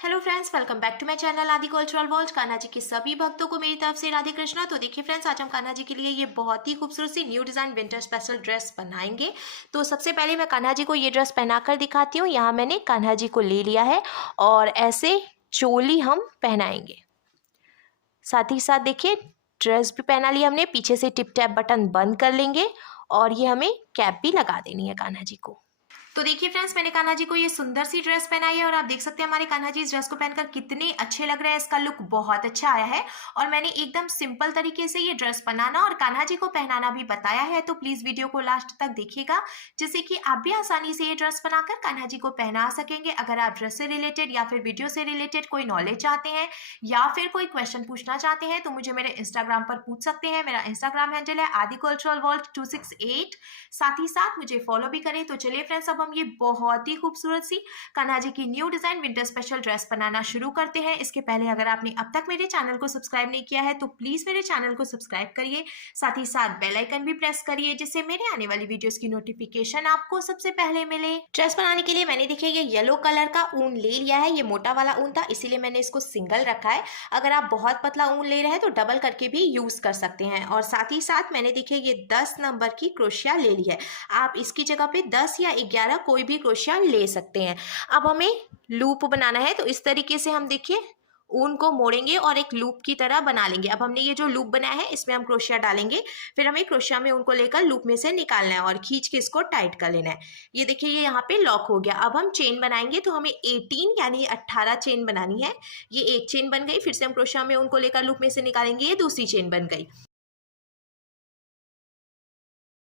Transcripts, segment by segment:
Hello friends, welcome back to my channel Aadi cultural world. Kanha ji के सभी भक्तों को मेरी तरफ से राधे कृष्णा। तो देखिए फ्रेंड्स, आज हम कान्हा जी के लिए ये बहुत ही खूबसूरत सी new design winter special dress बनाएंगे। तो सबसे पहले मैं कान्हा जी को ये ड्रेस पहनाकर दिखाती हूँ। यहाँ मैंने कान्हा जी को ले लिया है और ऐसे चोली हम पहनाएंगे। साथ ही साथ देखिए ड्रेस भी पहना लिया हमने, पीछे से टिप टैप बटन बंद कर लेंगे और ये हमें कैप भी लगा देनी है कान्हा जी को। तो देखिए फ्रेंड्स, मैंने कान्हा जी को ये सुंदर सी ड्रेस पहनाई है और आप देख सकते हैं हमारे कान्हा जी इस ड्रेस को पहनकर कितने अच्छे लग रहे हैं। इसका लुक बहुत अच्छा आया है और मैंने एकदम सिंपल तरीके से ये ड्रेस बनाना और कान्हा जी को पहनाना भी बताया है। तो प्लीज वीडियो को लास्ट तक देखिएगा, जिससे कि आप भी आसानी से ये ड्रेस बनाकर कान्हा जी को पहना सकेंगे। अगर आप ड्रेस से रिलेटेड या फिर वीडियो से रिलेटेड कोई नॉलेज चाहते हैं या फिर कोई क्वेश्चन पूछना चाहते हैं तो मुझे मेरे इंस्टाग्राम पर पूछ सकते हैं। मेरा इंस्टाग्राम हैंडल है आदि कल्चरल वर्ल्ड 268। साथ ही साथ मुझे फॉलो भी करें। तो चलिए फ्रेंड्स, अब हम ये बहुत ही खूबसूरत सी कान्हा जी की new design winter special dress बनाना शुरू करते हैं। इसके पहले अगर आपने अब तक मेरे चैनल को सब्सक्राइब नहीं किया है तो प्लीज मेरे चैनल को सब्सक्राइब करिए, साथ ही साथ बेल आइकन भी प्रेस करिए, जिससे मेरे आने वाली वीडियोस की नोटिफिकेशन आपको सबसे पहले मिले। ड्रेस बनाने के लिए मैंने देखिए ये येलो कलर का ऊन ले लिया है। ये मोटा वाला ऊन था, इसीलिए मैंने इसको सिंगल रखा है। अगर आप बहुत पतला ऊन ले रहे हैं तो डबल करके भी यूज कर सकते हैं। और साथ ही साथ मैंने देखिए ये 10 नंबर की क्रोशिया ले ली है। आप इसकी जगह पे 10 या 11 कोई भी क्रोशिया ले सकते हैं। अब हमें लूप बनाना है, तो इस तरीके से हम देखिए ऊन को मोड़ेंगे और एक लूप की तरह बना लेंगे। अब हमने ये जो लूप बनाया है इसमें हम क्रोशिया डालेंगे, फिर हमें क्रोशिया में उनको लेकर लूप में से निकालना है और खींच के इसको टाइट कर लेना है। ये देखिए ये यहाँ पे लॉक हो गया। अब हम चेन बनाएंगे, तो हमें 18 यानी 18 चेन बनानी है। ये एक चेन बन गई, फिर से हम क्रोशिया में उनको लेकर लूप में से निकालेंगे, ये दूसरी चेन बन गई।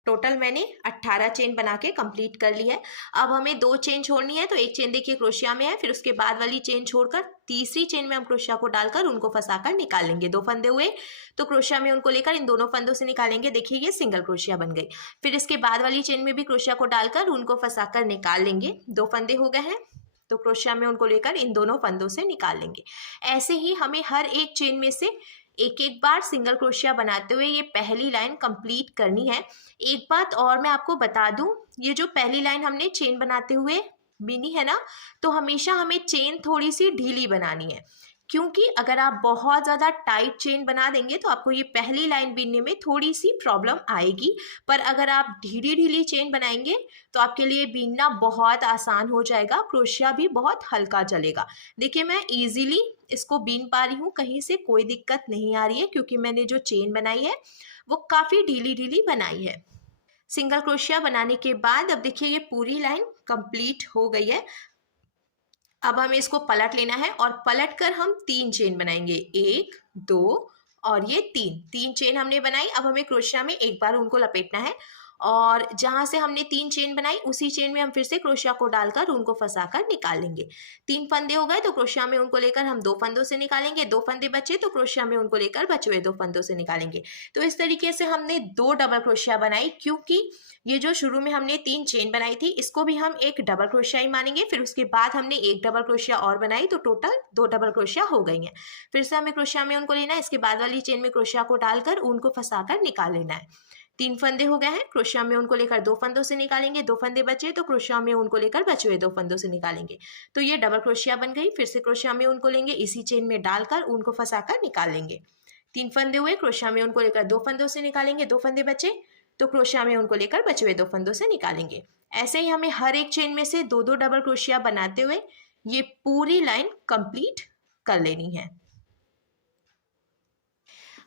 टोटल मैंने 18 चेन बना के कंप्लीट कर ली है। अब हमें 2 चेन छोड़नी है, तो एक चेन देखिए क्रोशिया में है, फिर उसके बाद वाली चेन छोड़कर तीसरी चेन में हम क्रोशिया को डालकर उनको फंसाकर निकाल लेंगे। 2 फंदे हुए तो क्रोशिया में उनको लेकर इन दोनों फंदों से निकालेंगे। देखिए ये सिंगल क्रोशिया बन गई। फिर इसके बाद वाली चेन में भी क्रोशिया को डालकर उनको फंसाकर निकाल लेंगे। 2 फंदे हो गए हैं तो क्रोशिया में उनको लेकर इन दोनों फंदों से निकाल लेंगे। ऐसे ही हमें हर एक चेन में से एक एक बार सिंगल क्रोशिया बनाते हुए ये पहली लाइन कंप्लीट करनी है। एक बात और मैं आपको बता दूं, ये जो पहली लाइन हमने चेन बनाते हुए बिनी है ना, तो हमेशा हमें चेन थोड़ी सी ढीली बनानी है, क्योंकि अगर आप बहुत ज़्यादा टाइट चेन बना देंगे तो आपको ये पहली लाइन बिनने में थोड़ी सी प्रॉब्लम आएगी। पर अगर आप ढीली ढीली चेन बनाएंगे तो आपके लिए बीनना बहुत आसान हो जाएगा, क्रोशिया भी बहुत हल्का चलेगा। देखिए मैं इजीली इसको बीन पा रही हूँ, कहीं से कोई दिक्कत नहीं आ रही है, क्योंकि मैंने जो चेन बनाई है वो काफ़ी ढीली ढीली बनाई है। सिंगल क्रोशिया बनाने के बाद अब देखिए ये पूरी लाइन कंप्लीट हो गई है। अब हमें इसको पलट लेना है और पलट कर हम 3 चेन बनाएंगे, 1 2 और ये 3 चेन हमने बनाई। अब हमें क्रोशिया में एक बार उनको लपेटना है और जहां से हमने 3 चेन बनाई उसी चेन में हम फिर से क्रोशिया को डालकर उनको फंसाकर निकाल लेंगे। 3 फंदे हो गए तो क्रोशिया में उनको लेकर हम 2 फंदों से निकालेंगे। 2 फंदे बचे तो क्रोशिया में उनको लेकर बचे हुए 2 फंदों से निकालेंगे। तो इस तरीके से हमने 2 डबल क्रोशिया बनाई, क्योंकि ये जो शुरू में हमने 3 चेन बनाई थी इसको भी हम एक डबल क्रोशिया ही मानेंगे। फिर उसके बाद हमने एक डबल क्रोशिया और बनाई, तो टोटल 2 डबल क्रोशिया हो गई हैं। फिर से हमें क्रोशिया में उनको लेना है, इसके बाद वाली चेन में क्रोशिया को डालकर उनको फंसाकर निकाल लेना है। 3 फंदे हो गए हैं, क्रोशिया में उनको लेकर 2 फंदों से निकालेंगे। 2 फंदे बचे तो क्रोशिया में उनको लेकर बचे हुए 2 फंदों से निकालेंगे। तो ये डबल क्रोशिया बन गई। फिर से क्रोशिया में उनको लेंगे, इसी चेन में डालकर उनको फंसाकर निकाल लेंगे। 3 फंदे हुए, क्रोशिया में उनको लेकर 2 फंदों से निकालेंगे। 2 फंदे बचे तो क्रोशिया में उनको लेकर बचे हुए 2 फंदों से निकालेंगे। ऐसे ही हमें हर एक चेन में से 2 डबल क्रोशिया बनाते हुए ये पूरी लाइन कंप्लीट कर लेनी है।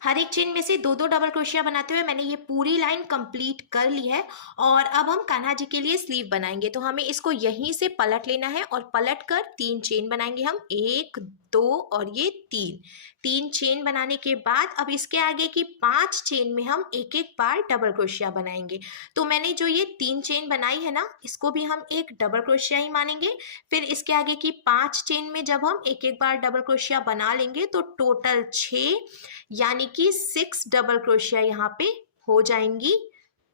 हर एक चेन में से 2 डबल क्रोशिया बनाते हुए मैंने ये पूरी लाइन कंप्लीट कर ली है। और अब हम कान्हा जी के लिए स्लीव बनाएंगे, तो हमें इसको यहीं से पलट लेना है और पलट कर 3 चेन बनाएंगे हम, 1 2 और ये 3 चेन बनाने के बाद अब इसके आगे की 5 चेन में हम एक एक बार डबल क्रोशिया बनाएंगे। तो मैंने जो ये 3 चेन बनाई है ना, इसको भी हम एक डबल क्रोशिया ही मानेंगे। फिर इसके आगे की 5 चेन में जब हम एक एक बार डबल क्रोशिया बना लेंगे तो टोटल 6 यानी कि 6 डबल क्रोशिया यहाँ पे हो जाएंगी।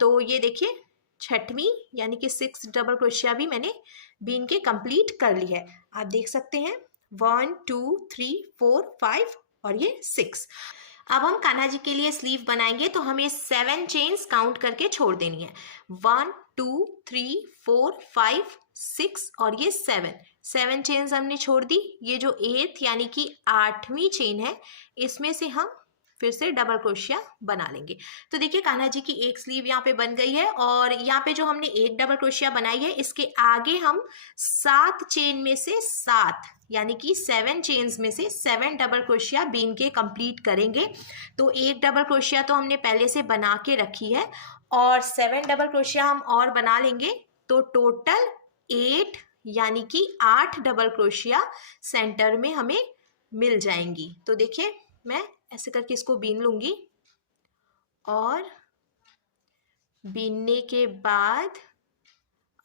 तो ये देखिए छठवीं यानी कि 6 डबल क्रोशिया भी मैंने बीन के कंप्लीट कर ली है। आप देख सकते हैं 1 2 3 4 5 और ये 6। अब हम कान्हा जी के लिए स्लीव बनाएंगे, तो हमें 7 चेन्स काउंट करके छोड़ देनी है। 1 2 3 4 5 6 और ये 7 7 चेन्स हमने छोड़ दी। ये जो 8th यानी कि 8वीं चेन है, इसमें से हम फिर से डबल क्रोशिया बना लेंगे। तो देखिए कान्हा जी की एक स्लीव यहाँ पे बन गई है और यहाँ पे जो हमने एक डबल क्रोशिया बनाई है, इसके आगे हम 7 चेन में से 7 यानी कि 7 चेन्स में से 7 डबल क्रोशिया बीन के कंप्लीट करेंगे। तो एक डबल क्रोशिया तो हमने पहले से बना के रखी है और 7 डबल क्रोशिया हम और बना लेंगे। तो टोटल 8 यानी कि 8 डबल क्रोशिया सेंटर में हमें मिल जाएंगी। तो देखिए मैं ऐसे करके इसको बीन लूंगी और बीनने के बाद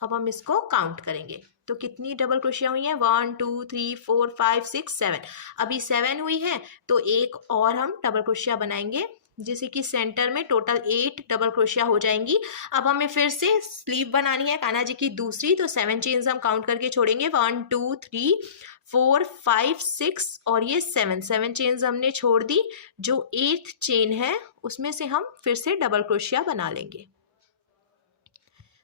अब हम इसको काउंट करेंगे। तो कितनी डबल क्रोशिया हुई है? 1 2 3 4 5 6 7। अभी 7 हुई है तो एक और हम डबल क्रोशिया बनाएंगे जिससे कि सेंटर में टोटल 8 डबल क्रोशिया हो जाएंगी। अब हमें फिर से स्लीव बनानी है कान्हा जी की दूसरी। तो 7 चेन्स हम काउंट करके छोड़ेंगे, 1 2 3 4 5 6 और ये 7 चेन्स हमने छोड़ दी। जो 8th चेन है उसमें से हम फिर से डबल क्रोशिया बना लेंगे।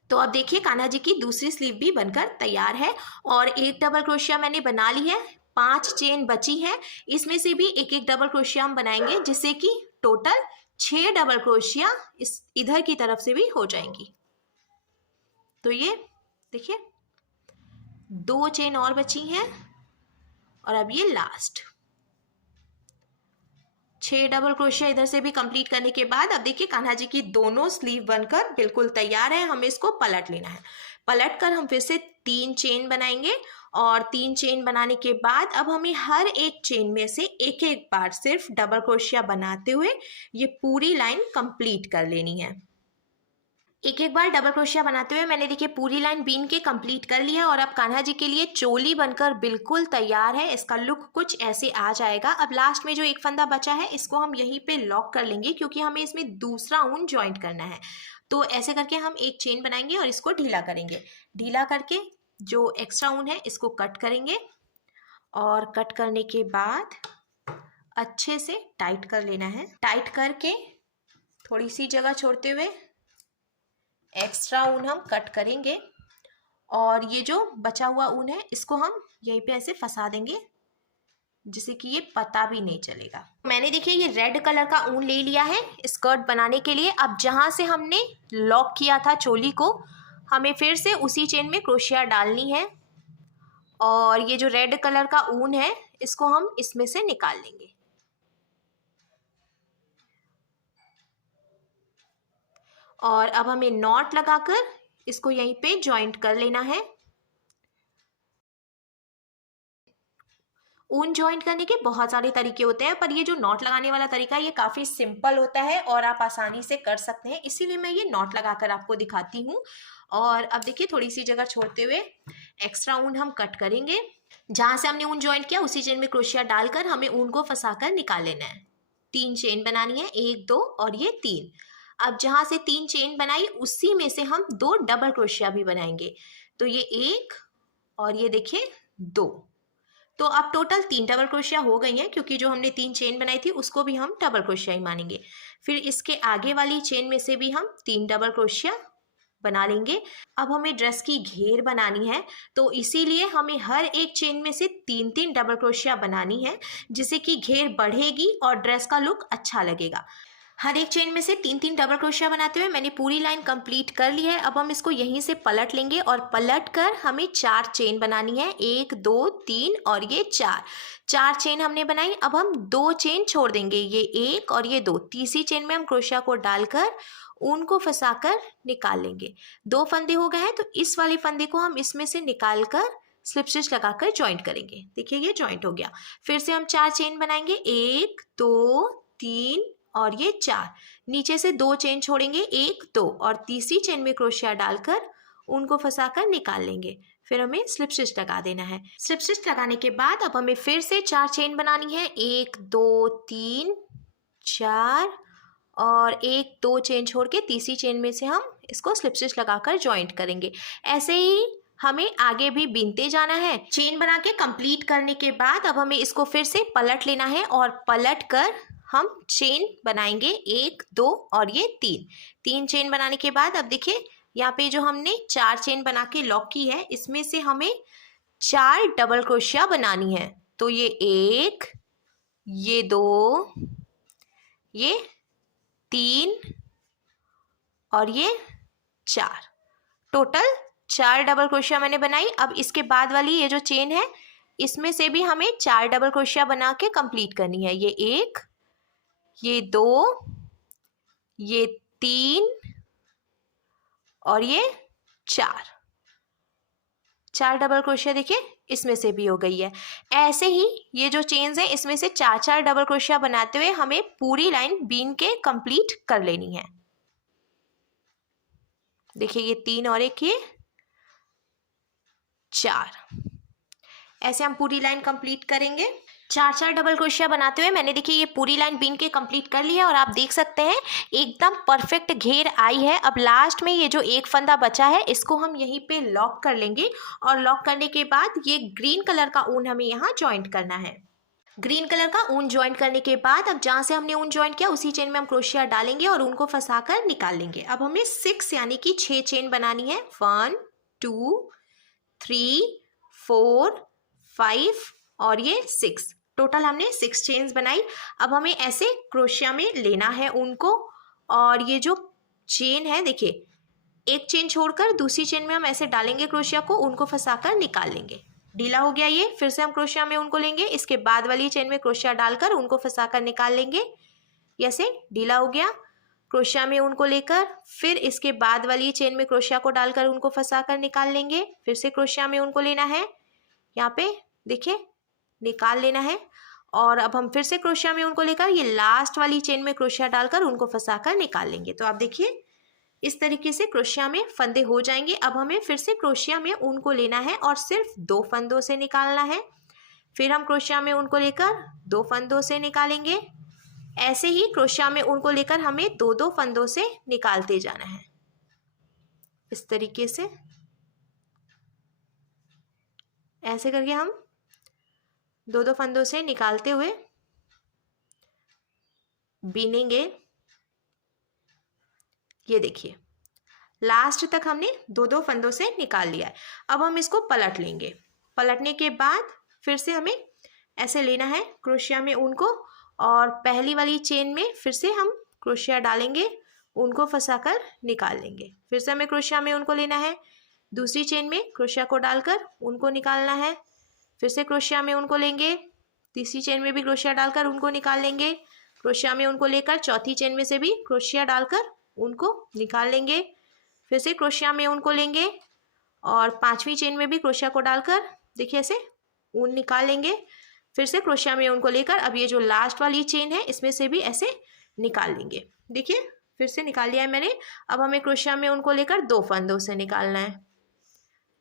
तो अब देखिए कान्हा जी की दूसरी स्लीव भी बनकर तैयार है और एक डबल क्रोशिया मैंने बना ली है। 5 चेन बची है, इसमें से भी एक एक डबल क्रोशिया हम बनाएंगे जिससे कि टोटल 6 डबल क्रोशिया इस इधर की तरफ से भी हो जाएंगी। तो ये देखिए 2 चेन और बची हैं और अब ये लास्ट 6 डबल क्रोशिया इधर से भी कंप्लीट करने के बाद अब देखिए कान्हा जी की दोनों स्लीव बनकर बिल्कुल तैयार है। हमें इसको पलट लेना है। पलट कर हम फिर से 3 चेन बनाएंगे और 3 चेन बनाने के बाद अब हमें हर एक चेन में से एक एक बार सिर्फ डबल क्रोशिया बनाते हुए ये पूरी लाइन कंप्लीट कर लेनी है। एक एक बार डबल क्रोशिया बनाते हुए मैंने देखिए पूरी लाइन बीन के कंप्लीट कर लिया और अब कान्हा जी के लिए चोली बनकर बिल्कुल तैयार है। इसका लुक कुछ ऐसे आ जाएगा। अब लास्ट में जो एक फंदा बचा है इसको हम यहीं पे लॉक कर लेंगे क्योंकि हमें इसमें दूसरा ऊन ज्वाइंट करना है। तो ऐसे करके हम एक चेन बनाएंगे और इसको ढीला करेंगे। ढीला करके जो एक्स्ट्रा ऊन है इसको कट करेंगे और कट करने के बाद अच्छे से टाइट कर लेना है। टाइट करके थोड़ी सी जगह छोड़ते हुए एक्स्ट्रा ऊन हम कट करेंगे और ये जो बचा हुआ ऊन है इसको हम यहीं पे ऐसे फंसा देंगे जिससे कि ये पता भी नहीं चलेगा। मैंने देखिए ये रेड कलर का ऊन ले लिया है स्कर्ट बनाने के लिए। अब जहाँ से हमने लॉक किया था चोली को, हमें फिर से उसी चेन में क्रोशिया डालनी है और ये जो रेड कलर का ऊन है इसको हम इसमें से निकाल लेंगे। और अब हमें नॉट लगाकर इसको यहीं पे जॉइंट कर लेना है। ऊन जॉइंट करने के बहुत सारे तरीके होते हैं पर ये जो नॉट लगाने वाला तरीका है ये काफ़ी सिंपल होता है और आप आसानी से कर सकते हैं, इसीलिए मैं ये नॉट लगाकर आपको दिखाती हूँ। और अब देखिए थोड़ी सी जगह छोड़ते हुए एक्स्ट्रा ऊन हम कट करेंगे। जहाँ से हमने ऊन जॉइंट किया उसी चेन में क्रोशिया डालकर हमें ऊन को फंसाकर निकाल लेना है। 3 चेन बनानी है, 1 2 और ये 3। अब जहाँ से 3 चेन बनाई उसी में से हम 2 डबल क्रोशिया भी बनाएंगे। तो ये 1 और ये देखिए 2। तो अब टोटल 3 डबल क्रोशिया हो गई हैं क्योंकि जो हमने 3 चेन बनाई थी उसको भी हम डबल क्रोशिया ही मानेंगे। फिर इसके आगे वाली चेन में से भी हम 3 डबल क्रोशिया बना लेंगे। अब हमें ड्रेस की घेर बनानी है तो इसीलिए हमें हर एक चेन में से 3-3 डबल क्रोशिया बनानी है जिससे कि घेर बढ़ेगी और ड्रेस का लुक अच्छा लगेगा। हर एक चेन में से 3-3 डबल क्रोशिया बनाते हुए मैंने पूरी लाइन कंप्लीट कर ली है। अब हम इसको यहीं से पलट लेंगे और पलट कर हमें 4 चेन बनानी है, 1 2 3 और ये 4 चेन हमने बनाई। अब हम 2 चेन छोड़ देंगे, ये 1 और ये 2। तीसरी चेन में हम क्रोशिया को डालकर ऊन को फंसाकर निकाल लेंगे। 2 फंदे हो गए हैं तो इस वाले फंदे को हम इसमें से निकाल कर स्लिप स्टिच लगाकर ज्वाइंट करेंगे। देखिए ये ज्वाइंट हो गया। फिर से हम 4 चेन बनाएंगे, 1 2 3 और ये 4। नीचे से 2 चेन छोड़ेंगे, 1 2 और तीसरी चेन में क्रोशिया डालकर उनको फंसाकर निकाल लेंगे। फिर हमें स्लिप स्टिच लगा देना है। स्लिप स्टिच लगाने के बाद अब हमें फिर से 4 चेन बनानी है, 1 2 3 4 और 1 2 चेन छोड़ के तीसरी चेन में से हम इसको स्लिप स्टिच लगाकर ज्वाइंट करेंगे। ऐसे ही हमें आगे भी बीनते जाना है। चेन बना के कंप्लीट करने के बाद अब हमें इसको फिर से पलट लेना है और पलट कर हम चेन बनाएंगे, 1 2 और ये 3 चेन बनाने के बाद अब देखिए यहाँ पे जो हमने 4 चेन बना के लॉक की है इसमें से हमें 4 डबल क्रोशिया बनानी है। तो ये 1, ये 2, ये 3 और ये 4, टोटल 4 डबल क्रोशिया मैंने बनाई। अब इसके बाद वाली ये जो चेन है इसमें से भी हमें 4 डबल क्रोशिया बना के कंप्लीट करनी है। ये 1, ये 2, ये 3 और ये 4 डबल क्रोशिया देखिए इसमें से भी हो गई है। ऐसे ही ये जो चेन्स हैं इसमें से 4 डबल क्रोशिया बनाते हुए हमें पूरी लाइन बीन के कंप्लीट कर लेनी है। देखिए ये 3 और एक ये 4, ऐसे हम पूरी लाइन कंप्लीट करेंगे। 4 डबल क्रोशिया बनाते हुए मैंने देखिए ये पूरी लाइन बीन के कंप्लीट कर ली है और आप देख सकते हैं एकदम परफेक्ट घेर आई है। अब लास्ट में ये जो एक फंदा बचा है इसको हम यहीं पे लॉक कर लेंगे और लॉक करने के बाद ये ग्रीन कलर का ऊन हमें यहाँ ज्वाइंट करना है। ग्रीन कलर का ऊन ज्वाइंट करने के बाद अब जहाँ से हमने ऊन ज्वाइंट किया उसी चेन में हम क्रोशिया डालेंगे और ऊन को फंसाकर निकाल लेंगे। अब हमें 6 यानी कि 6 चेन बनानी है। 1 2 3 4 5 और ये 6, टोटल हमने 6 चेन्स बनाई। अब हमें ऐसे क्रोशिया में लेना है ऊन को और ये जो चेन है देखिए एक चेन छोड़कर दूसरी चेन में हम ऐसे डालेंगे क्रोशिया को, ऊन को फंसाकर निकाल लेंगे। ढीला हो गया ये, फिर से हम क्रोशिया में ऊन को लेंगे, इसके बाद वाली चेन में क्रोशिया डालकर ऊन को फंसाकर निकाल लेंगे। ऐसे ढीला हो गया, क्रोशिया में ऊन को लेकर फिर इसके बाद वाली चेन में क्रोशिया को डालकर ऊन को फंसाकर निकाल लेंगे। फिर से क्रोशिया में ऊन को लेना है, यहाँ पे देखिए निकाल लेना है और अब हम फिर से क्रोशिया में उनको लेकर ये लास्ट वाली चेन में क्रोशिया डालकर उनको फंसाकर निकाल लेंगे। तो आप देखिए इस तरीके से क्रोशिया में फंदे हो जाएंगे। अब हमें फिर से क्रोशिया में ऊन को लेना है और सिर्फ 2 फंदों से निकालना है। फिर हम क्रोशिया में ऊन को लेकर 2 फंदों से निकालेंगे। ऐसे ही क्रोशिया में ऊन को लेकर हमें 2-2 फंदों से निकालते जाना है। इस तरीके से ऐसे करके हम 2-2 फंदों से निकालते हुए बीनेंगे। ये देखिए लास्ट तक हमने 2-2 फंदों से निकाल लिया है। अब हम इसको पलट लेंगे। पलटने के बाद फिर से हमें ऐसे लेना है क्रोशिया में ऊन को और पहली वाली चेन में फिर से हम क्रोशिया डालेंगे, ऊन को फंसाकर निकाल लेंगे। फिर से हमें क्रोशिया में ऊन को लेना है, दूसरी चेन में क्रोशिया को डालकर ऊन को निकालना है। फिर से क्रोशिया में ऊन को लेंगे, तीसरी चेन में भी क्रोशिया डालकर ऊन को निकाल लेंगे। क्रोशिया में ऊन को लेकर चौथी चेन में से भी क्रोशिया डालकर ऊन को निकाल लेंगे। फिर से क्रोशिया में ऊन को लेंगे और पांचवी चेन में भी क्रोशिया को डालकर देखिए ऐसे ऊन निकाल लेंगे। फिर से क्रोशिया में ऊन को लेकर अब ये जो लास्ट वाली चेन है इसमें से भी ऐसे निकाल लेंगे। देखिए फिर से निकाल लिया है मैंने। अब हमें क्रोशिया में ऊन को लेकर 2 फंदों से निकालना है।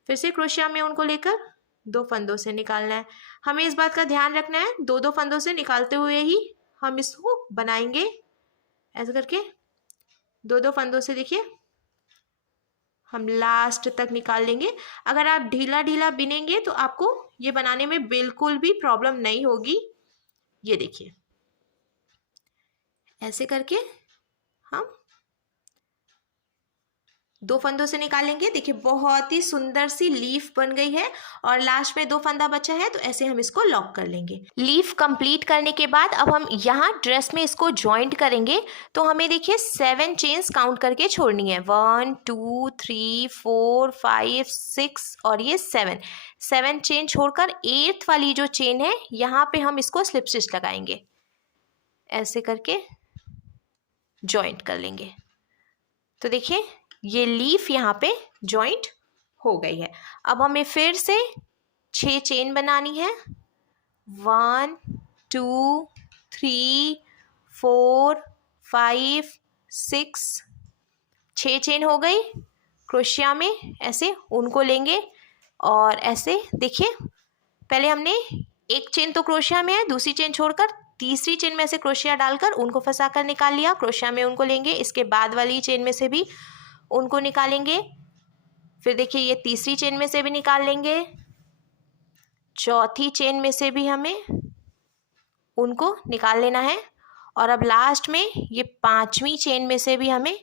फिर से क्रोशिया में ऊन को लेकर 2 फंदों से निकालना है। हमें इस बात का ध्यान रखना है 2-2 फंदों से निकालते हुए ही हम इसको बनाएंगे। ऐसे करके 2-2 फंदों से देखिए हम लास्ट तक निकाल लेंगे। अगर आप ढीला ढीला बिनेंगे तो आपको ये बनाने में बिल्कुल भी प्रॉब्लम नहीं होगी। ये देखिए ऐसे करके हम 2 फंदों से निकालेंगे। देखिए बहुत ही सुंदर सी लीफ बन गई है और लास्ट में 2 फंदा बचा है तो ऐसे हम इसको लॉक कर लेंगे। लीफ कंप्लीट करने के बाद अब हम यहाँ ड्रेस में इसको ज्वाइंट करेंगे। तो हमें देखिए 7 चेन्स काउंट करके छोड़नी है। 1 2 3 4 5 6 और ये 7 चेन छोड़कर 8th वाली जो चेन है यहाँ पे हम इसको स्लिप स्टिच लगाएंगे। ऐसे करके ज्वाइंट कर लेंगे। तो देखिए ये लीफ यहाँ पे ज्वाइंट हो गई है। अब हमें फिर से 6 चेन बनानी है। 1 2 3 4 5 6 6 चेन हो गई। क्रोशिया में ऐसे उनको लेंगे और ऐसे देखिए पहले हमने एक चेन तो क्रोशिया में है, दूसरी चेन छोड़कर तीसरी चेन में से क्रोशिया डालकर उनको फंसाकर निकाल लिया। क्रोशिया में उनको लेंगे, इसके बाद वाली चेन में से भी उनको निकालेंगे। फिर देखिए ये तीसरी चेन में से भी निकाल लेंगे, चौथी चेन में से भी हमें उनको निकाल लेना है और अब लास्ट में ये 5वीं चेन में से भी हमें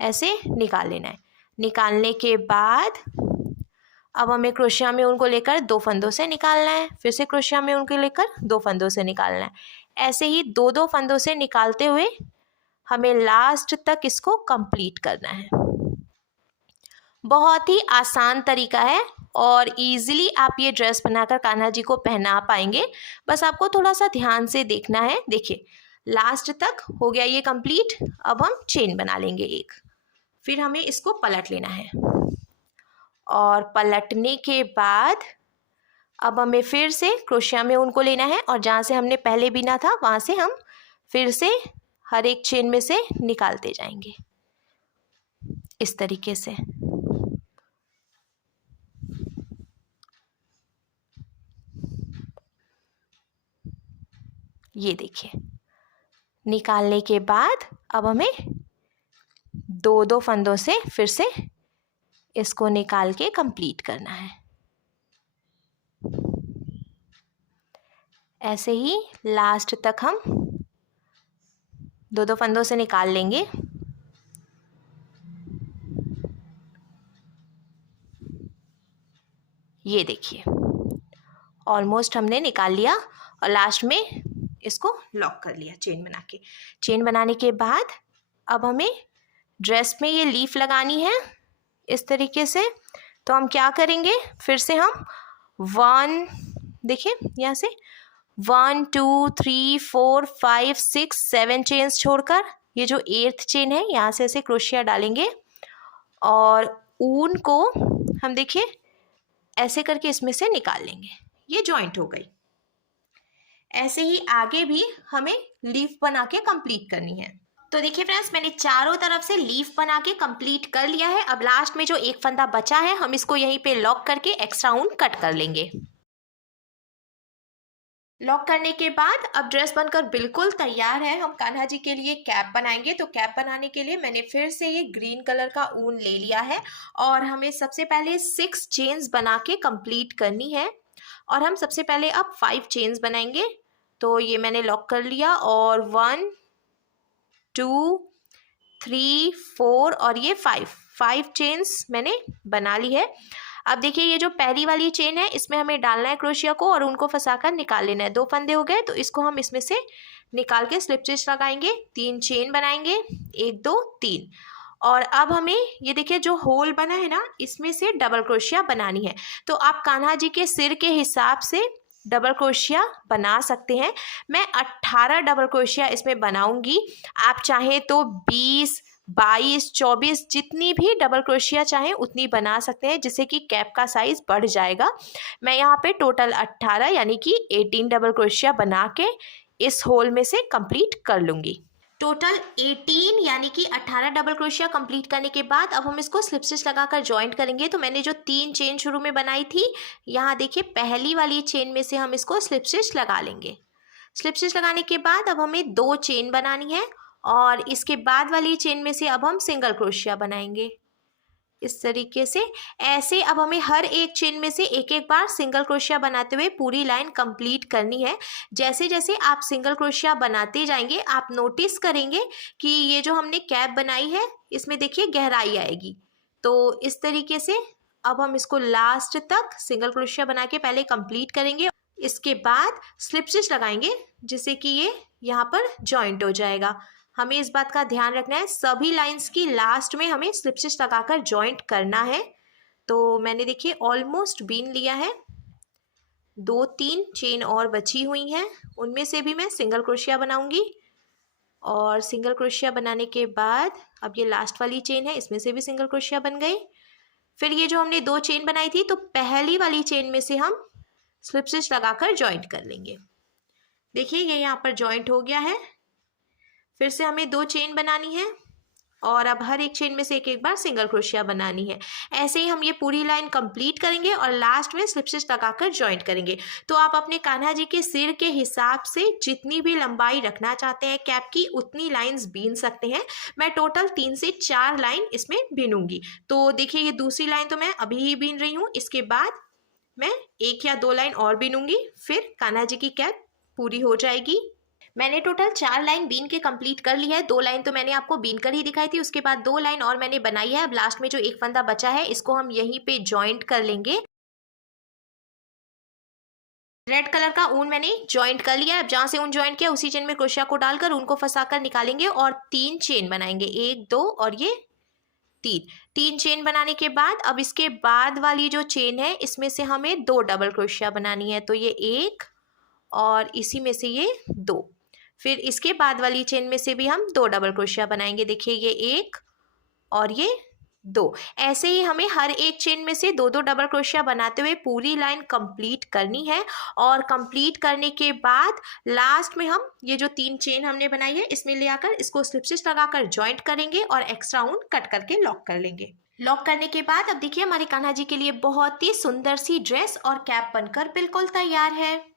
ऐसे निकाल लेना है। निकालने के बाद अब हमें क्रोशिया में ऊन को लेकर 2 फंदों से निकालना है, फिर से क्रोशिया में ऊन को लेकर 2 फंदों से निकालना है। ऐसे ही 2-2 फंदों से निकालते हुए हमें लास्ट तक इसको कंप्लीट करना है। बहुत ही आसान तरीका है और इजीली आप ये ड्रेस बनाकर कान्हा जी को पहना पाएंगे। बस आपको थोड़ा सा ध्यान से देखना है। देखिए लास्ट तक हो गया ये कंप्लीट। अब हम चेन बना लेंगे एक, फिर हमें इसको पलट लेना है और पलटने के बाद अब हमें फिर से क्रोशिया में ऊन को लेना है और जहाँ से हमने पहले बिना था वहाँ से हम फिर से हर एक चेन में से निकालते जाएंगे इस तरीके से। ये देखिए निकालने के बाद अब हमें 2-2 फंदों से फिर से इसको निकाल के कंप्लीट करना है। ऐसे ही लास्ट तक हम 2-2 फंदों से निकाल लेंगे। ये देखिए ऑलमोस्ट हमने निकाल लिया और लास्ट में इसको लॉक कर लिया चेन बना के। चेन बनाने के बाद अब हमें ड्रेस में ये लीफ लगानी है इस तरीके से। तो हम क्या करेंगे, फिर से हम 1 देखिए यहाँ से 1 2 3 4 5 6 7 चेन्स छोड़कर ये जो 8th चेन है यहाँ से ऐसे क्रोशिया डालेंगे और ऊन को हम देखिए ऐसे करके इसमें से निकाल लेंगे। ये जॉइंट हो गई। ऐसे ही आगे भी हमें लीफ बना के कंप्लीट करनी है। तो देखिए फ्रेंड्स मैंने चारों तरफ से लीफ बना के कंप्लीट कर लिया है। अब लास्ट में जो एक फंदा बचा है हम इसको यहीं पे लॉक करके एक्स्ट्रा ऊन कट कर लेंगे। लॉक करने के बाद अब ड्रेस बनकर बिल्कुल तैयार है। हम कान्हा जी के लिए कैप बनाएंगे। तो कैप बनाने के लिए मैंने फिर से ये ग्रीन कलर का ऊन ले लिया है और हमें सबसे पहले 6 चेन्स बना के कंप्लीट करनी है और हम सबसे पहले अब 5 चेन्स बनाएंगे। तो ये मैंने लॉक कर लिया और 1 2 3 4 और ये 5 चेन्स मैंने बना ली है। अब देखिए ये जो पहली वाली चेन है इसमें हमें डालना है क्रोशिया को और उनको फंसाकर निकाल लेना है। 2 फंदे हो गए तो इसको हम इसमें से निकाल के स्लिप स्टिच लगाएंगे। 3 चेन बनाएंगे 1 2 3 और अब हमें ये देखिए जो होल बना है ना इसमें से डबल क्रोशिया बनानी है। तो आप कान्हा जी के सिर के हिसाब से डबल क्रोशिया बना सकते हैं। मैं 18 डबल क्रोशिया इसमें बनाऊंगी। आप चाहें तो 20 22 24 जितनी भी डबल क्रोशिया चाहें उतनी बना सकते हैं जिससे कि कैप का साइज़ बढ़ जाएगा। मैं यहाँ पे टोटल 18 यानी कि 18 डबल क्रोशिया बना के इस होल में से कंप्लीट कर लूँगी। टोटल 18 यानी कि 18 डबल क्रोशिया कंप्लीट करने के बाद अब हम इसको स्लिप स्टिच लगाकर जॉइंट करेंगे। तो मैंने जो 3 चेन शुरू में बनाई थी यहाँ देखिए पहली वाली चेन में से हम इसको स्लिप स्टिच लगा लेंगे। स्लिप स्टिच लगाने के बाद अब हमें 2 चेन बनानी है और इसके बाद वाली चेन में से अब हम सिंगल क्रोशिया बनाएंगे इस तरीके से। ऐसे अब हमें हर एक चेन में से एक एक बार सिंगल क्रोशिया बनाते हुए पूरी लाइन कंप्लीट करनी है। जैसे जैसे आप सिंगल क्रोशिया बनाते जाएंगे आप नोटिस करेंगे कि ये जो हमने कैप बनाई है इसमें देखिए गहराई आएगी। तो इस तरीके से अब हम इसको लास्ट तक सिंगल क्रोशिया बना के पहले कंप्लीट करेंगे। इसके बाद स्लिप स्टिच लगाएंगे जिससे कि ये यहाँ पर जॉइंट हो जाएगा। हमें इस बात का ध्यान रखना है सभी लाइंस की लास्ट में हमें स्लिप स्टिच लगाकर जॉइंट करना है। तो मैंने देखिए ऑलमोस्ट बीन लिया है। 2-3 चेन और बची हुई हैं उनमें से भी मैं सिंगल क्रोशिया बनाऊंगी और सिंगल क्रोशिया बनाने के बाद अब ये लास्ट वाली चेन है इसमें से भी सिंगल क्रोशिया बन गई। फिर ये जो हमने 2 चेन बनाई थी तो पहली वाली चेन में से हम स्लिप स्टिच लगाकर जॉइंट कर लेंगे। देखिए ये यहाँ पर जॉइंट हो गया है। फिर से हमें 2 चेन बनानी है और अब हर एक चेन में से एक एक बार सिंगल क्रोशिया बनानी है। ऐसे ही हम ये पूरी लाइन कंप्लीट करेंगे और लास्ट में स्लिप स्टिच लगाकर जॉइंट करेंगे। तो आप अपने कान्हा जी के सिर के हिसाब से जितनी भी लंबाई रखना चाहते हैं कैप की उतनी लाइंस बीन सकते हैं। मैं टोटल 3 से 4 लाइन इसमें बीनूंगी। तो देखिए ये दूसरी लाइन तो मैं अभी ही बीन रही हूँ। इसके बाद मैं 1 या 2 लाइन और बीनूंगी फिर कान्हा जी की कैप पूरी हो जाएगी। मैंने टोटल 4 लाइन बीन के कंप्लीट कर ली है। 2 लाइन तो मैंने आपको बीन कर ही दिखाई थी, उसके बाद 2 लाइन और मैंने बनाई है। अब लास्ट में जो एक फंदा बचा है इसको हम यहीं पे जॉइंट कर लेंगे। रेड कलर का ऊन मैंने जॉइंट कर लिया है। अब जहाँ से ऊन जॉइंट किया उसी चेन में क्रोशिया को डालकर ऊन को फंसाकर निकालेंगे और 3 चेन बनाएंगे, 1 2 और ये 3 चेन बनाने के बाद अब इसके बाद वाली जो चेन है इसमें से हमें 2 डबल क्रोशिया बनानी है। तो ये 1 और इसी में से ये 2, फिर इसके बाद वाली चेन में से भी हम 2 डबल क्रोशिया बनाएंगे। देखिए ये 1 और ये 2। ऐसे ही हमें हर एक चेन में से 2 2 डबल क्रोशिया बनाते हुए पूरी लाइन कंप्लीट करनी है। और कंप्लीट करने के बाद लास्ट में हम ये जो 3 चेन हमने बनाई है इसमें ले आकर इसको स्लिप स्टिच लगाकर जॉइंट करेंगे और एक्स्ट्रा ऊन कट करके लॉक कर लेंगे। लॉक करने के बाद अब देखिए हमारे कान्हा जी के लिए बहुत ही सुंदर सी ड्रेस और कैप बनकर बिल्कुल तैयार है।